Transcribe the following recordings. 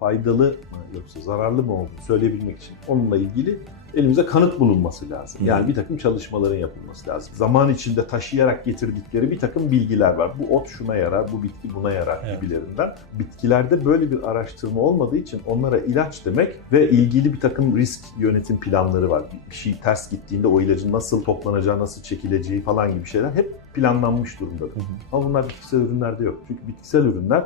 faydalı mı yoksa zararlı mı olduğunu söyleyebilmek için onunla ilgili elimize kanıt bulunması lazım. Yani bir takım çalışmaların yapılması lazım. Zaman içinde taşıyarak getirdikleri bir takım bilgiler var. Bu ot şuna yarar, bu bitki buna yarar Evet. gibilerinden. Bitkilerde böyle bir araştırma olmadığı için onlara ilaç demek ve ilgili bir takım risk yönetim planları var. Bir şey ters gittiğinde o ilacın nasıl toplanacağı, nasıl çekileceği falan gibi şeyler hep planlanmış durumdadır. Hı hı. Ama bunlar bitkisel ürünlerde yok. Çünkü bitkisel ürünler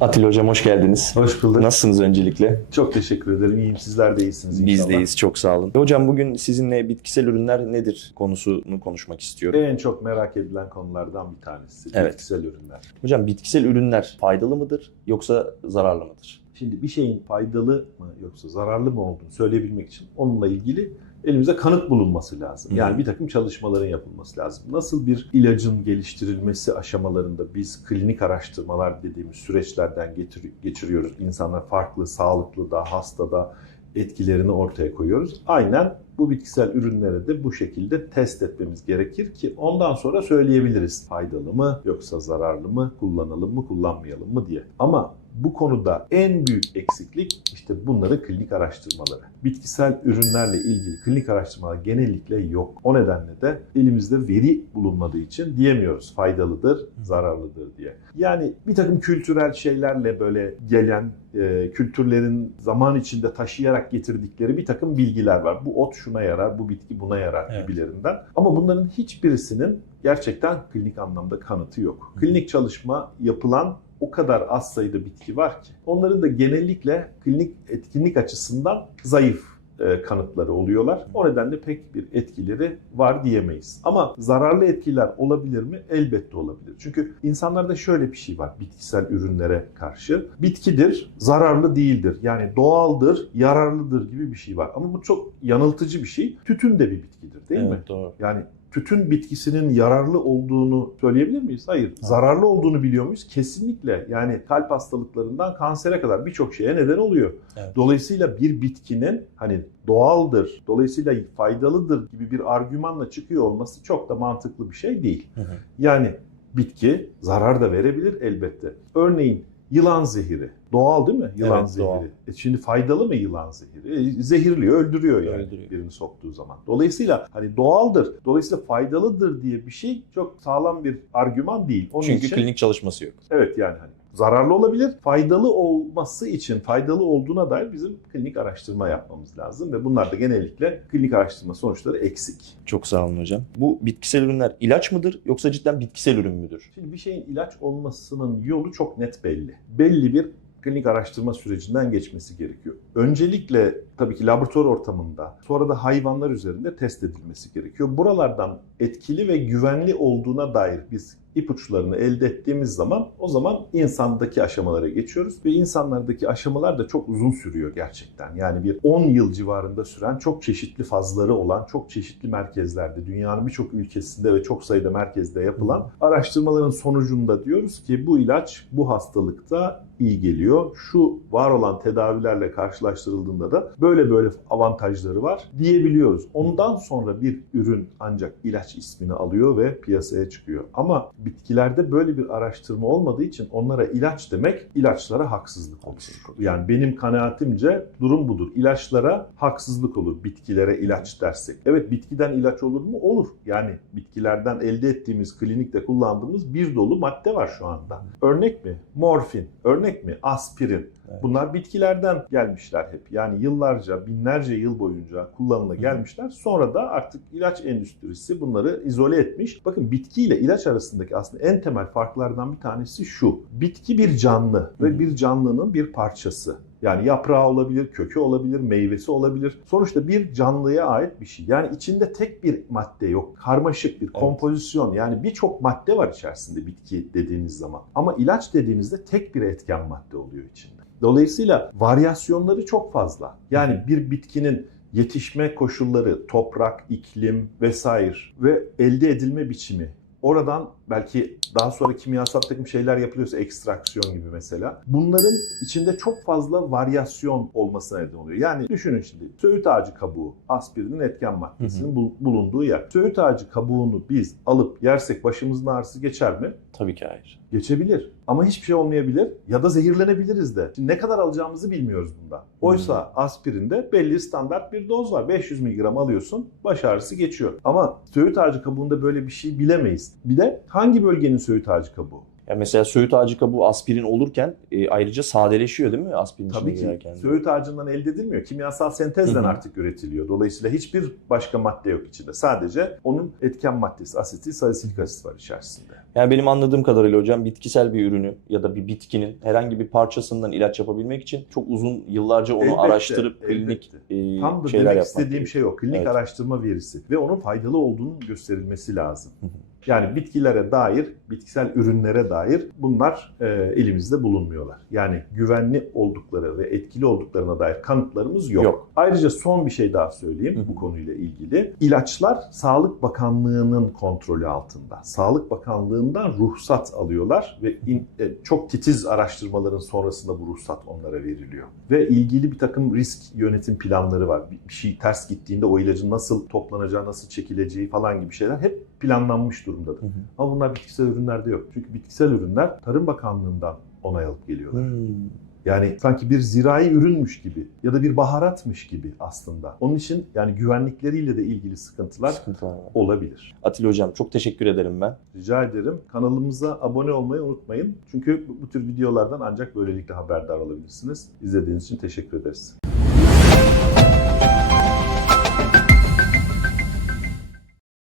Atilla Hocam hoş geldiniz. Hoş bulduk. Nasılsınız öncelikle? Çok teşekkür ederim. İyiyim. Sizler de iyisiniz inşallah. Biz deyiz, çok sağ olun. Hocam bugün sizinle bitkisel ürünler nedir konusunu konuşmak istiyorum. En çok merak edilen konulardan bir tanesi. Evet. Bitkisel ürünler. Hocam bitkisel ürünler faydalı mıdır yoksa zararlı mıdır? Şimdi bir şeyin faydalı mı yoksa zararlı mı olduğunu söyleyebilmek için onunla ilgili elimize kanıt bulunması lazım. Yani bir takım çalışmaların yapılması lazım. Nasıl bir ilacın geliştirilmesi aşamalarında biz klinik araştırmalar dediğimiz süreçlerden getir- geçiriyoruz. İnsanlar farklı, sağlıklı da, hasta da etkilerini ortaya koyuyoruz. Aynen bu bitkisel ürünleri de bu şekilde test etmemiz gerekir ki ondan sonra söyleyebiliriz. Faydalı mı yoksa zararlı mı, kullanalım mı, kullanmayalım mı diye. Ama bu konuda en büyük eksiklik işte bunların klinik araştırmaları. Bitkisel ürünlerle ilgili klinik araştırmalar genellikle yok. O nedenle de elimizde veri bulunmadığı için diyemiyoruz faydalıdır, zararlıdır diye. Yani bir takım kültürel şeylerle böyle gelen e, kültürlerin zaman içinde taşıyarak getirdikleri bir takım bilgiler var. Bu ot şuna yarar, bu bitki buna yarar Evet. gibilerinden. Ama bunların hiçbirisinin gerçekten klinik anlamda kanıtı yok. Klinik çalışma yapılan o kadar az sayıda bitki var ki onların da genellikle klinik etkinlik açısından zayıf e, kanıtları oluyorlar. O nedenle pek bir etkileri var diyemeyiz. Ama zararlı etkiler olabilir mi? Elbette olabilir. Çünkü insanlarda şöyle bir şey var bitkisel ürünlere karşı. Bitkidir, zararlı değildir. Yani doğaldır, yararlıdır gibi bir şey var. Ama bu çok yanıltıcı bir şey. Tütün de bir bitkidir değil mi? Evet, doğru. Yani tütün bitkisinin yararlı olduğunu söyleyebilir miyiz? Hayır. Zararlı olduğunu biliyor muyuz? Kesinlikle. Yani kalp hastalıklarından kansere kadar birçok şeye neden oluyor. Evet. Dolayısıyla bir bitkinin hani doğaldır, dolayısıyla faydalıdır gibi bir argümanla çıkıyor olması çok da mantıklı bir şey değil. Hı hı. Yani bitki zarar da verebilir elbette. Örneğin yılan zehiri. Doğal değil mi? Yılan Evet, zehiri. doğal. E şimdi faydalı mı yılan zehiri? E, zehirliyor, öldürüyor yani Öldürüyor. birini soktuğu zaman. Dolayısıyla hani doğaldır, dolayısıyla faydalıdır diye bir şey çok sağlam bir argüman değil. Onun Çünkü için klinik çalışması yok. evet yani hani zararlı olabilir. Faydalı olması için faydalı olduğuna dair bizim klinik araştırma yapmamız lazım ve bunlar da genellikle klinik araştırma sonuçları eksik. Çok sağ olun hocam. Bu bitkisel ürünler ilaç mıdır yoksa cidden bitkisel ürün müdür? Şimdi bir şeyin ilaç olmasının yolu çok net belli. Belli bir klinik araştırma sürecinden geçmesi gerekiyor. Öncelikle tabii ki laboratuvar ortamında, sonra da hayvanlar üzerinde test edilmesi gerekiyor. Buralardan etkili ve güvenli olduğuna dair biz ipuçlarını elde ettiğimiz zaman o zaman insandaki aşamalara geçiyoruz ve insanlardaki aşamalar da çok uzun sürüyor gerçekten. Yani bir 10 yıl civarında süren çok çeşitli fazları olan çok çeşitli merkezlerde dünyanın birçok ülkesinde ve çok sayıda merkezde yapılan araştırmaların sonucunda diyoruz ki bu ilaç bu hastalıkta iyi geliyor. Şu var olan tedavilerle karşılaştırıldığında da böyle böyle avantajları var diyebiliyoruz. Ondan sonra bir ürün ancak ilaç ismini alıyor ve piyasaya çıkıyor. Ama bitkilerde böyle bir araştırma olmadığı için onlara ilaç demek ilaçlara haksızlık olur. Yani benim kanaatimce durum budur. İlaçlara haksızlık olur bitkilere ilaç dersek. Evet bitkiden ilaç olur mu? Olur. Yani bitkilerden elde ettiğimiz klinikte kullandığımız bir dolu madde var şu anda. Örnek mi? Morfin. Örnek mi? Aspirin. Evet. Bunlar bitkilerden gelmişler hep. Yani yıllarca, binlerce yıl boyunca kullanıla gelmişler. Sonra da artık ilaç endüstrisi bunları izole etmiş. Bakın bitki ile ilaç arasındaki aslında en temel farklardan bir tanesi şu. Bitki bir canlı ve bir canlının bir parçası. Yani yaprağı olabilir, kökü olabilir, meyvesi olabilir. Sonuçta bir canlıya ait bir şey. Yani içinde tek bir madde yok. Karmaşık bir kompozisyon. Yani birçok madde var içerisinde bitki dediğiniz zaman. Ama ilaç dediğinizde tek bir etken madde oluyor içinde. Dolayısıyla varyasyonları çok fazla. Yani bir bitkinin yetişme koşulları, toprak, iklim vesaire ve elde edilme biçimi Oradan belki daha sonra kimyasal takım şeyler yapılıyorsa ekstraksiyon gibi mesela. Bunların içinde çok fazla varyasyon olmasına neden oluyor. Yani düşünün şimdi söğüt ağacı kabuğu aspirinin etken maddesinin bul- bulunduğu yer. Söğüt ağacı kabuğunu biz alıp yersek başımızın ağrısı geçer mi? Tabii ki hayır. Geçebilir. Ama hiçbir şey olmayabilir ya da zehirlenebiliriz de. Şimdi ne kadar alacağımızı bilmiyoruz bunda. Oysa aspirinde belli standart bir doz var. 500 mg alıyorsun, baş ağrısı geçiyor. Ama söğüt ağacı kabuğunda böyle bir şey bilemeyiz. Bir de hangi bölgenin söğüt ağacı kabuğu? Yani mesela söğüt ağacı kabuğu aspirin olurken e, ayrıca sadeleşiyor değil mi aspirin Tabii ki girerken? söğüt ağacından elde edilmiyor. Kimyasal sentezden Hı hı. artık üretiliyor. Dolayısıyla hiçbir başka madde yok içinde. Sadece onun etken maddesi asetil salisilik asit var içerisinde. Yani benim anladığım kadarıyla hocam bitkisel bir ürünü ya da bir bitkinin herhangi bir parçasından ilaç yapabilmek için çok uzun yıllarca onu Elbette, araştırıp klinik elbette. e, Tam da şeyler demek yapmak istediğim gerekiyor. şey o. Klinik Evet. araştırma verisi ve onun faydalı olduğunun gösterilmesi lazım. Hı hı. Yani bitkilere dair, bitkisel ürünlere dair bunlar e, elimizde bulunmuyorlar. Yani güvenli oldukları ve etkili olduklarına dair kanıtlarımız yok. Yok. Ayrıca son bir şey daha söyleyeyim Hı bu konuyla ilgili. İlaçlar Sağlık Bakanlığı'nın kontrolü altında. Sağlık Bakanlığı'ndan ruhsat alıyorlar ve in- e, çok titiz araştırmaların sonrasında bu ruhsat onlara veriliyor. Ve ilgili bir takım risk yönetim planları var. Bir bir şey ters gittiğinde o ilacın nasıl toplanacağı, nasıl çekileceği falan gibi şeyler hep planlanmış durumdadır. Hı hı. Ama bunlar bitkisel ürünlerde yok. Çünkü bitkisel ürünler Tarım Bakanlığı'ndan onay alıp geliyorlar. Hmm. Yani sanki bir zirai ürünmüş gibi ya da bir baharatmış gibi aslında. Onun için yani güvenlikleriyle de ilgili sıkıntılar Sıkıntılar olabilir. Atilla hocam çok teşekkür ederim ben. Rica ederim. Kanalımıza abone olmayı unutmayın. Çünkü bu tür videolardan ancak böylelikle haberdar olabilirsiniz. İzlediğiniz için teşekkür ederiz.